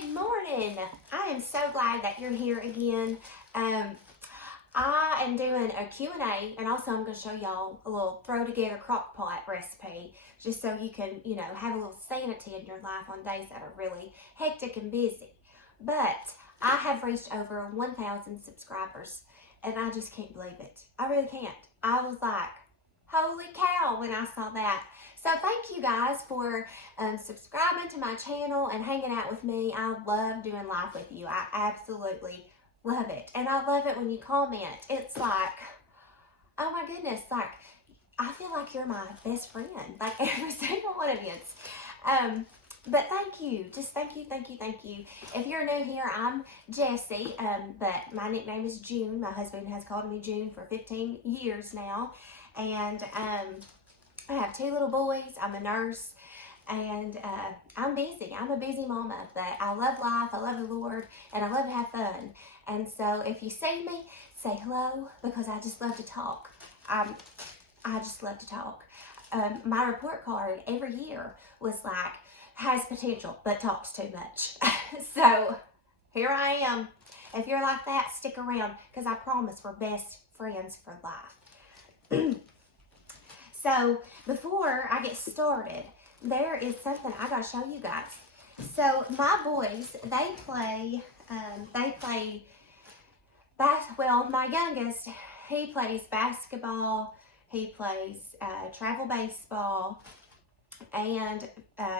Good morning. I am so glad that you're here again. I am doing a Q&A, and also I'm going to show y'all a little throw together crock pot recipe, just so you can, have a little sanity in your life on days that are really hectic and busy. But I have reached over 1,000 subscribers, and I just can't believe it. I really can't. I was like, holy cow, when I saw that. So thank you guys for subscribing to my channel and hanging out with me. I love doing live with you. I absolutely love it. And I love it when you comment. It's like, oh my goodness, like, I feel like you're my best friend. Like every single one of you. But thank you. Just thank you, thank you, thank you. If you're new here, I'm Jessie, but my nickname is June. My husband has called me June for 15 years now. And I have 2 little boys. I'm a nurse, and I'm busy. I'm a busy mama, but I love life. I love the Lord, and I love to have fun. And so if you see me, say hello, because I just love to talk. I just love to talk. My report card every year was like, has potential, but talks too much. So here I am. If you're like that, stick around, because I promise we're best friends for life. So before I get started, there is something I gotta show you guys. So my boys, they play well, my youngest, he plays basketball, he plays travel baseball, and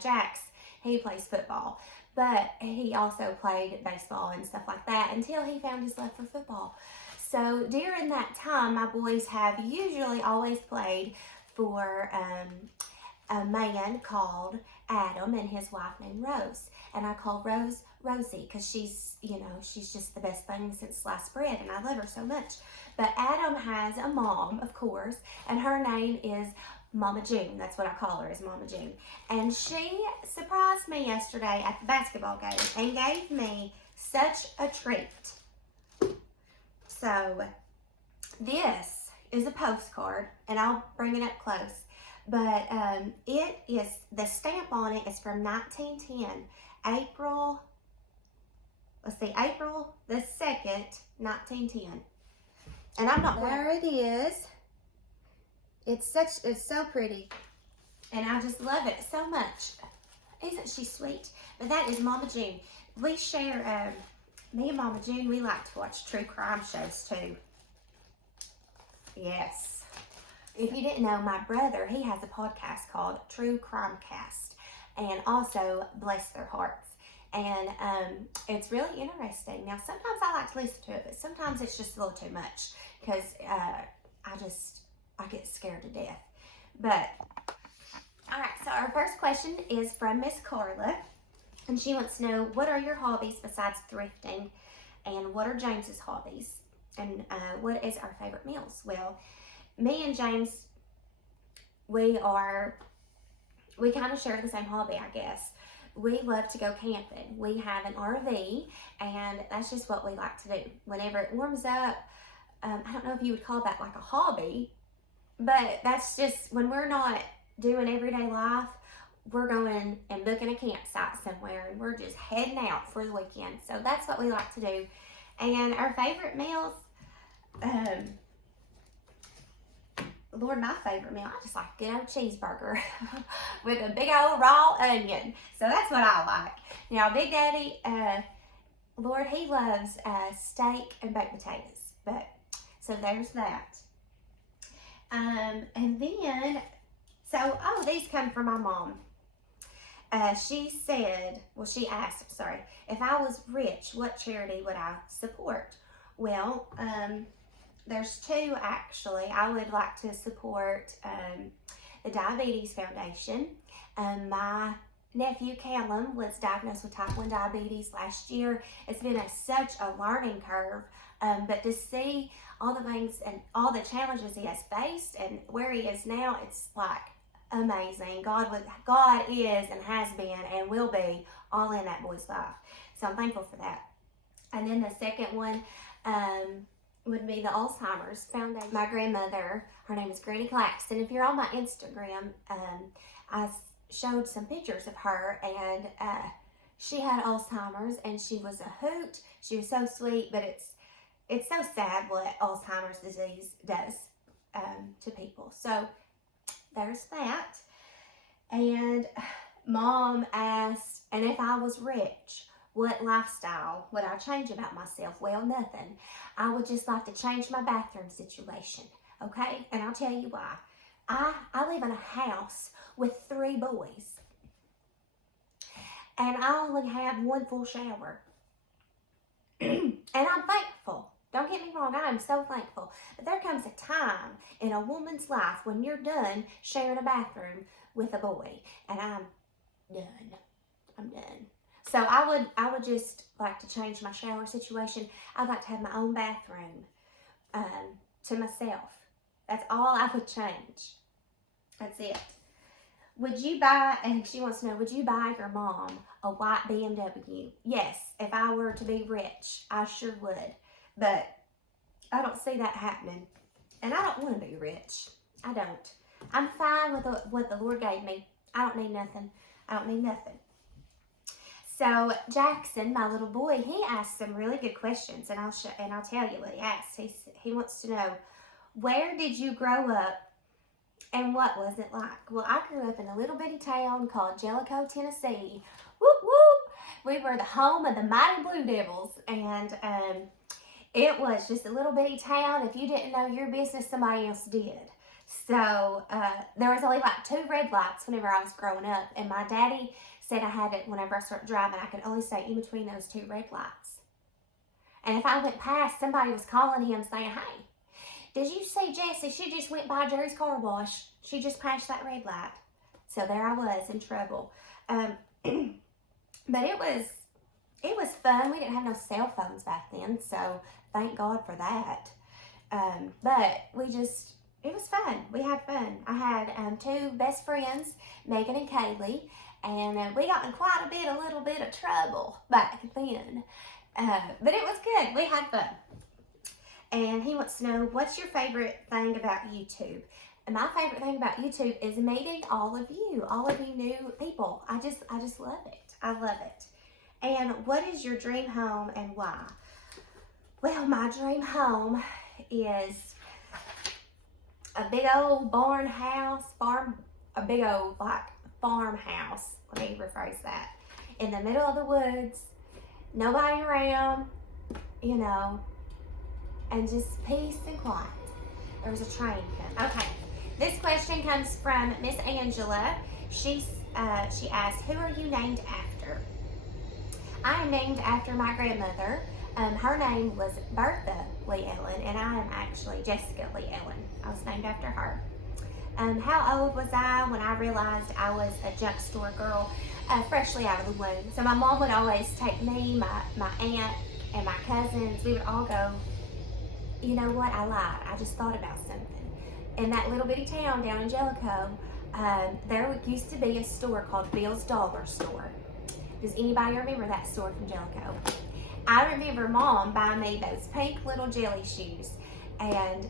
Jax, he plays football. But he also played baseball and stuff like that until he found his love for football. So during that time, my boys have usually always played for a man called Adam and his wife named Rose. And I call Rose Rosie because she's just the best thing since sliced bread, and I love her so much. But Adam has a mom, of course, and her name is Mama June. That's what I call her, is Mama June. And she surprised me yesterday at the basketball game and gave me such a treat. So this is a postcard, and I'll bring it up close. But it is, the stamp on it is from 1910, April the 2nd, 1910. And I'm not, there it is. It's so pretty. And I just love it so much. Isn't she sweet? But that is Mama June. We share, me and Mama June, we like to watch true crime shows too. Yes. If you didn't know, my brother, he has a podcast called True Crime Cast, and also Bless Their Hearts. And it's really interesting. Now, sometimes I like to listen to it, but sometimes it's just a little too much, because I get scared to death. But, all right, so our first question is from Miss Carla, and she wants to know, what are your hobbies besides thrifting, and what are James's hobbies, and what is our favorite meals? Well, me and James, we kind of share the same hobby, I guess. We love to go camping. We have an RV, and that's just what we like to do. Whenever it warms up, I don't know if you would call that like a hobby, but that's just, when we're not doing everyday life, we're going and booking a campsite somewhere, and we're just heading out for the weekend. So that's what we like to do. And our favorite meals, Lord, my favorite meal, I just like a good old cheeseburger with a big old raw onion. So that's what I like. Now, Big Daddy, Lord, he loves steak and baked potatoes. But, so there's that. And then, these come from my mom. She asked, if I was rich, what charity would I support? Well, there's 2 actually. I would like to support the Diabetes Foundation. My nephew Callum was diagnosed with type 1 diabetes last year. It's been such a learning curve, but to see all the things and all the challenges he has faced and where he is now, it's like amazing. God is and has been and will be all in that boy's life. So I'm thankful for that. And then the second one would be the Alzheimer's Foundation. My grandmother, her name is Granny Claxton. If you're on my Instagram, I showed some pictures of her, and She had Alzheimer's, and she was a hoot. She was so sweet, but it's so sad what Alzheimer's disease does to people. So there's that. And Mom asked, and if I was rich, what lifestyle would I change about myself? Well, nothing. I would just like to change my bathroom situation, okay? And I'll tell you why. I live in a house with 3 boys, and I only have 1 full shower. And I'm thankful. Don't get me wrong, I am so thankful. But there comes a time in a woman's life when you're done sharing a bathroom with a boy, and I'm done. I'm done. So I would just like to change my shower situation. I'd like to have my own bathroom to myself. That's all I would change. That's it. Would you buy, and she wants to know, would you buy your mom a white BMW? Yes, if I were to be rich, I sure would. But I don't see that happening. And I don't want to be rich. I don't. I'm fine with what the Lord gave me. I don't need nothing. I don't need nothing. So Jackson, my little boy, he asked some really good questions, and I'll tell you what he asked. He wants to know, where did you grow up, and what was it like? Well, I grew up in a little bitty town called Jellicoe, Tennessee. Whoop whoop! We were the home of the Mighty Blue Devils, and it was just a little bitty town. If you didn't know your business, somebody else did. So there was only like 2 red lights whenever I was growing up, and my daddy said I had it whenever I started driving. I could only stay in between those 2 red lights. And if I went past, somebody was calling him saying, hey, did you see Jessie? She just went by Jerry's car wash. She just passed that red light. So there I was in trouble. But it was fun. We didn't have no cell phones back then, so thank God for that. But it was fun. We had fun. I had 2 best friends, Megan and Kaylee, and we got in quite a little bit of trouble back then. But it was good. We had fun. And he wants to know, what's your favorite thing about YouTube? And my favorite thing about YouTube is meeting all of you new people. I just love it. I love it. And what is your dream home and why? Well, my dream home is a big old farmhouse. Let me rephrase that. In the middle of the woods, nobody around, you know, and just peace and quiet. There was a train coming. Okay, this question comes from Miss Angela. She asked, who are you named after? I am named after my grandmother. Her name was Bertha Lee Ellen, and I am actually Jessica Lee Ellen. I was named after her. How old was I when I realized I was a junk store girl, freshly out of the womb? So my mom would always take me, my aunt, and my cousins. We would all go. You know what? I lied. I just thought about something. In that little bitty town down in Jellicoe, there used to be a store called Bill's Dollar Store. Does anybody remember that store from Jellicoe? I remember Mom buying me those pink little jelly shoes, and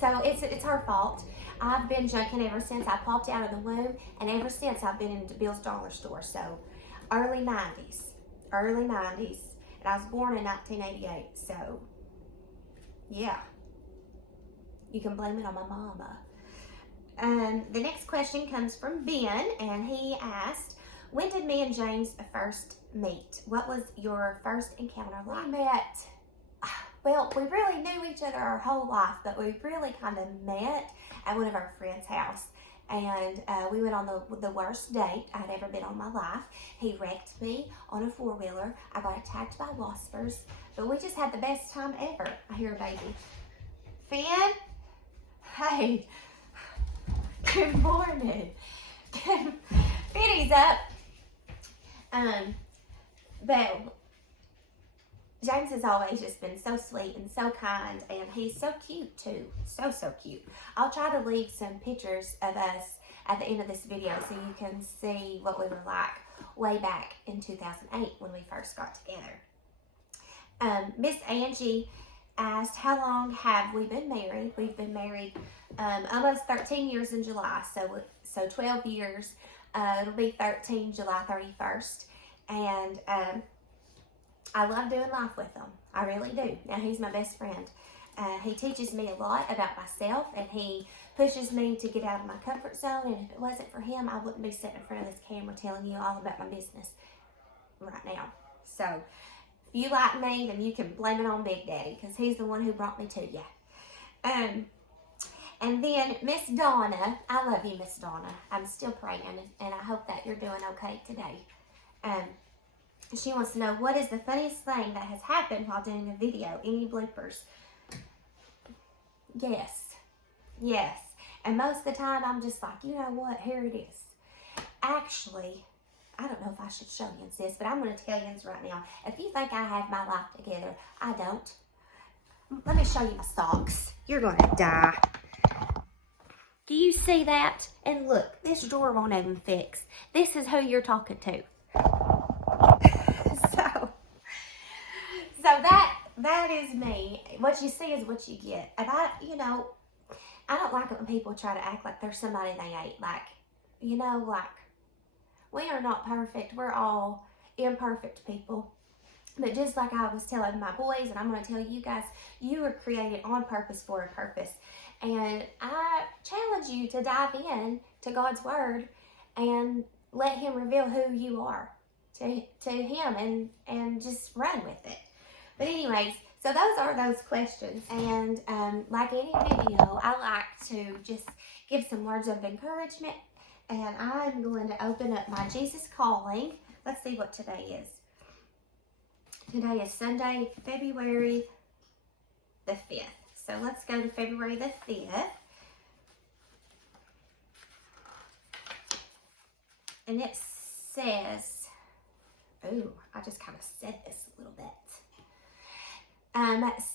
so it's her fault. I've been junking ever since I popped out of the womb, and ever since I've been into Bill's Dollar Store. So early 90s, and I was born in 1988. So yeah, you can blame it on my mama. The next question comes from Ben, and he asked, when did me and James first meet? What was your first encounter like? We met, well, we really knew each other our whole life, but we really kind of met at one of our friends' house. And we went on the worst date I'd ever been on in my life. He wrecked me on a 4-wheeler. I got attacked by waspers, but we just had the best time ever. I hear a baby. Finn? Hey. Good morning. Finny's up. But James has always just been so sweet and so kind, and he's so cute too. So cute. I'll try to leave some pictures of us at the end of this video so you can see what we were like way back in 2008 when we first got together. Miss Angie asked, how long have we been married? We've been married almost 13 years in July, so 12 years. It'll be 13 July 31st. And I love doing life with him. I really do. Now, he's my best friend. He teaches me a lot about myself, and he pushes me to get out of my comfort zone. And if it wasn't for him, I wouldn't be sitting in front of this camera telling you all about my business right now. So if you like me, then you can blame it on Big Daddy, because he's the one who brought me to you. And then Miss Donna, I love you, Miss Donna. I'm still praying, and I hope that you're doing okay today. She wants to know, what is the funniest thing that has happened while doing a video? Any bloopers? Yes. And most of the time, I'm just like, you know what? Here it is. Actually, I don't know if I should show you this, but I'm going to tell you right now. If you think I have my life together, I don't. Let me show you my socks. You're going to die. Do you see that? And look, this drawer won't even fix. This is who you're talking to. So that is me. What you see is what you get. And I don't like it when people try to act like they're somebody they ain't. Like, we are not perfect. We're all imperfect people. But just like I was telling my boys, and I'm going to tell you guys, you were created on purpose for a purpose. And I challenge you to dive in to God's Word and let Him reveal who you are to Him, and just run with it. But anyways, so those are those questions. And like any video, I like to just give some words of encouragement. And I'm going to open up my Jesus Calling. Let's see what today is. Today is Sunday, February the 5th. So let's go to February the 5th. And it says, oh, I just kind of said this a little bit.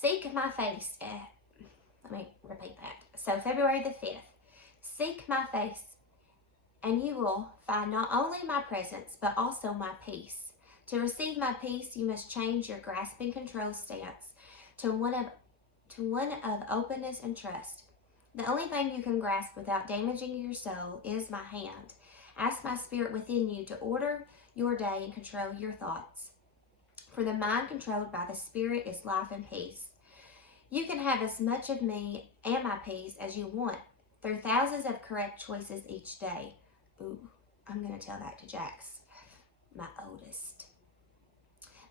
Seek my face. Let me repeat that. So February the 5th. Seek my face, and you will find not only my presence, but also my peace. To receive my peace, you must change your grasping control stance to one of openness and trust. The only thing you can grasp without damaging your soul is my hand. Ask my spirit within you to order your day and control your thoughts. For the mind controlled by the spirit is life and peace. You can have as much of me and my peace as you want through thousands of correct choices each day. Ooh, I'm going to tell that to Jax, my oldest.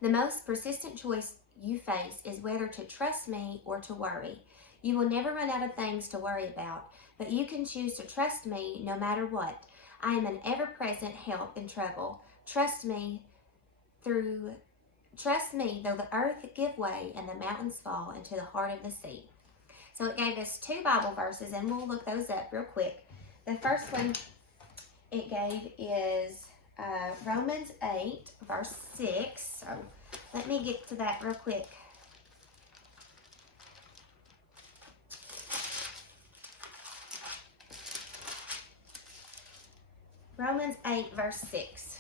The most persistent choice you face is whether to trust me or to worry. You will never run out of things to worry about, but you can choose to trust me no matter what. I am an ever-present help in trouble. Trust me though the earth give way and the mountains fall into the heart of the sea. So it gave us 2 Bible verses, and we'll look those up real quick. The first one it gave is Romans 8, verse 6. So let me get to that real quick. Romans 8, verse 6.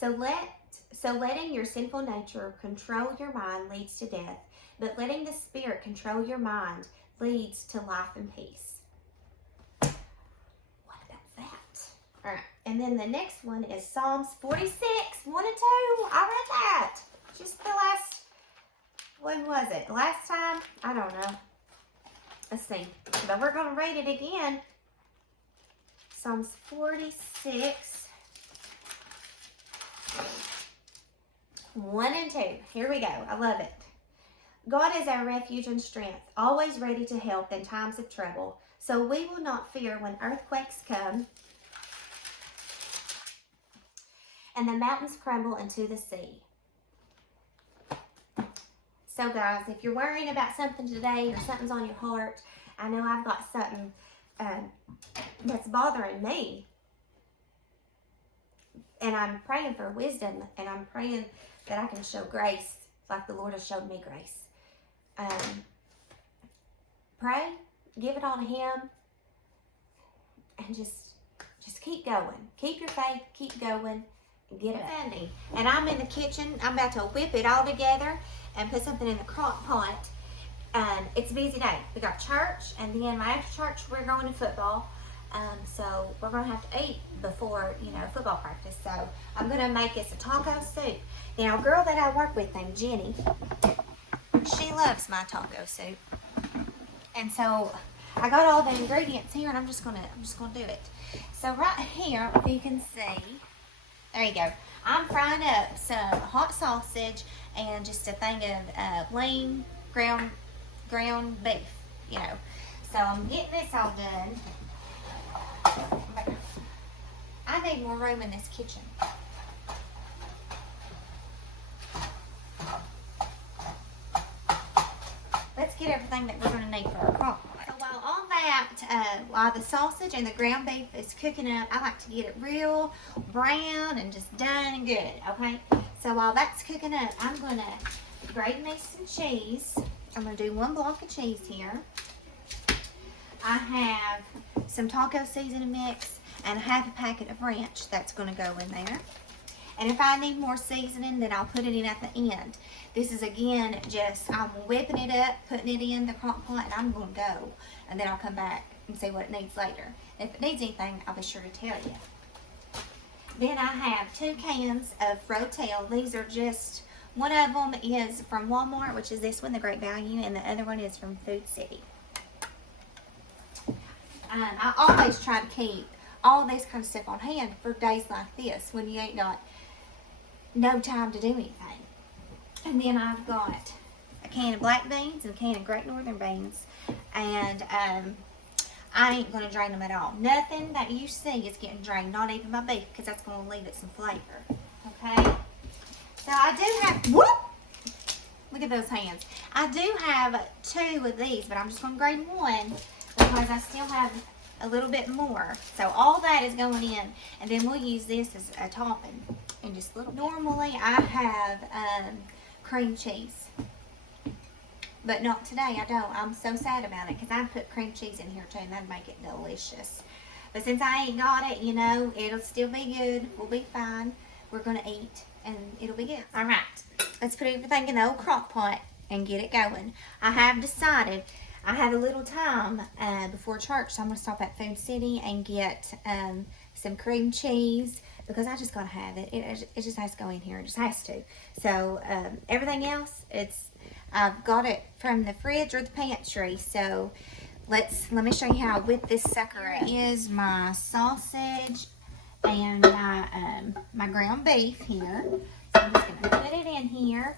So letting your sinful nature control your mind leads to death, but letting the Spirit control your mind leads to life and peace. What about that? All right, and then the next one is Psalms 46, 1 and 2. I read that. Just the last, when was it? Last time? I don't know. Let's see. But we're going to read it again. Psalms 46, 1 and 2. Here we go. I love it. God is our refuge and strength, always ready to help in times of trouble. So we will not fear when earthquakes come and the mountains crumble into the sea. So guys, if you're worrying about something today or something's on your heart, I know I've got something that's bothering me. And I'm praying for wisdom, and I'm praying that I can show grace like the Lord has showed me grace. Pray, give it all to Him, and just keep going. Keep your faith, keep going, and get it up. And I'm in the kitchen. I'm about to whip it all together and put something in the crock pot. It's a busy day. We got church, and then right after church, we're going to football. So we're gonna have to eat before, you know, football practice. So I'm gonna make us a taco soup. Now, a girl that I work with named Jenny, she loves my taco soup. And so I got all the ingredients here, and I'm just gonna do it. So right here, if you can see, there you go. I'm frying up some hot sausage and just a thing of lean ground beef, you know. So I'm getting this all done. I need more room in this kitchen. Let's get everything that we're going to need for our crock pot. So while all that, while the sausage and the ground beef is cooking up, I like to get it real brown and just done and good, okay? So while that's cooking up, I'm going to grate me some cheese. I'm going to do 1 block of cheese here. I have some taco seasoning mix and half a packet of ranch that's going to go in there. And if I need more seasoning, then I'll put it in at the end. This is, again, just I'm whipping it up, putting it in the crock pot, and I'm going to go. And then I'll come back and see what it needs later. If it needs anything, I'll be sure to tell you. Then I have 2 cans of rotel. These are just, one of them is from Walmart, which is this one, the Great Value, and the other one is from Food City. I always try to keep all this kind of stuff on hand for days like this when you ain't got no time to do anything. And then I've got a can of black beans and a can of Great Northern beans, and I ain't going to drain them at all. Nothing that you see is getting drained, not even my beef, because that's going to leave it some flavor. Okay? So I do have, whoop! Look at those hands. I do have 2 of these, but I'm just going to grate 1 because I still have a little bit more. So all that is going in, and then we'll use this as a topping in just a little. Normally I have cream cheese, but not today. I don't. I'm so sad about it because I put cream cheese in here too, and that'd make it delicious. But since I ain't got it, you know, it'll still be good. We'll be fine. We're gonna eat, and it'll be good. All right, let's put everything in the old crock pot and get it going. I have decided I have a little time before church, so I'm gonna stop at Food City and get some cream cheese, because I just gotta have it. It just has to go in here. It just has to. So everything else, I've got it from the fridge or the pantry. So let me show you how I whip this sucker up. Here is my sausage and my ground beef here. So I'm just gonna put it in here.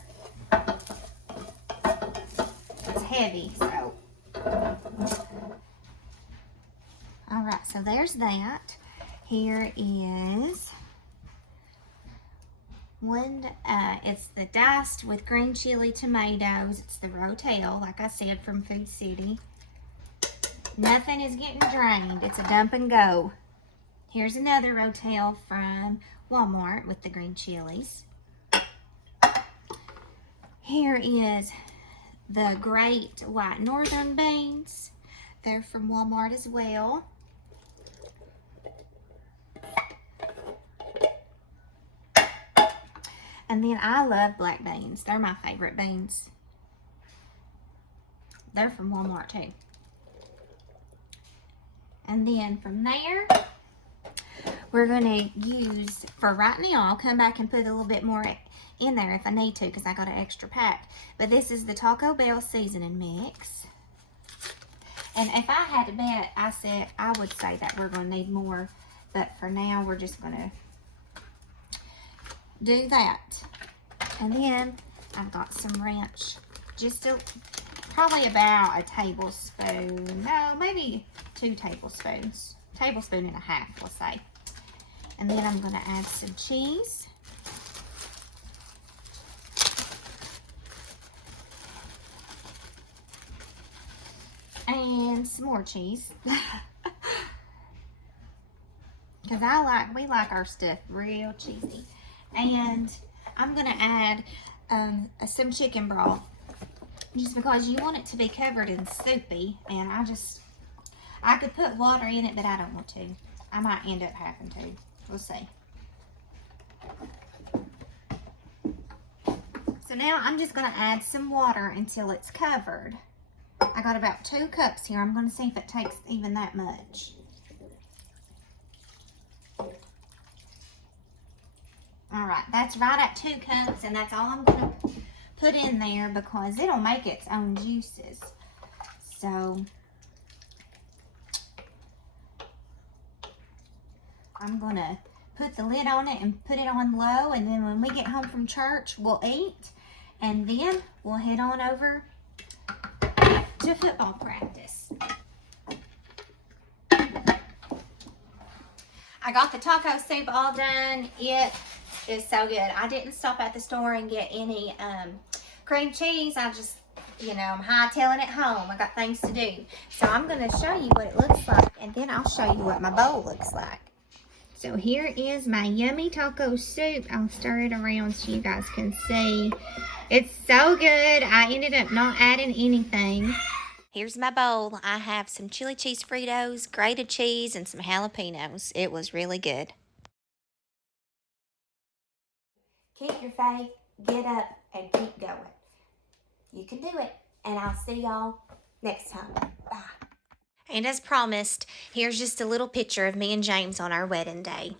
It's heavy, so. All right, so there's that. Here is one, it's the diced with green chili tomatoes. It's the rotel, like I said, from Food City. Nothing is getting drained. It's a dump and go. Here's another rotel from Walmart with the green chilies. Here is the Great White Northern beans. They're from Walmart as well. And then I love black beans. They're my favorite beans. They're from Walmart too. And then from there, we're going to use, for right now, I'll come back and put a little bit more in there if I need to, because I got an extra pack. But this is the Taco Bell seasoning mix. And if I had to bet, I would say that we're going to need more. But for now, we're just going to do that. And then I've got some ranch, probably about a tablespoon, no, maybe 2 tablespoons, tablespoon and a half, we'll say. And then I'm going to add some cheese. And some more cheese. Because we like our stuff real cheesy. And I'm going to add some chicken broth, just because you want it to be covered in soupy. And I could put water in it, but I don't want to. I might end up having to. We'll see. So now I'm just going to add some water until it's covered. I got about 2 cups here. I'm going to see if it takes even that much. All right, that's right at 2 cups, and that's all I'm gonna put in there because it'll make its own juices. So I'm gonna put the lid on it and put it on low, and then when we get home from church, we'll eat, and then we'll head on over to football practice. I got the taco soup all done. It is so good. I didn't stop at the store and get any cream cheese. I just, you know, I'm hightailing it home. I got things to do. So I'm going to show you what it looks like, and then I'll show you what my bowl looks like. So here is my yummy taco soup. I'll stir it around so you guys can see. It's so good. I ended up not adding anything. Here's my bowl. I have some chili cheese Fritos, grated cheese, and some jalapenos. It was really good. Keep your faith, get up, and keep going. You can do it. And I'll see y'all next time. Bye. And as promised, here's just a little picture of me and James on our wedding day.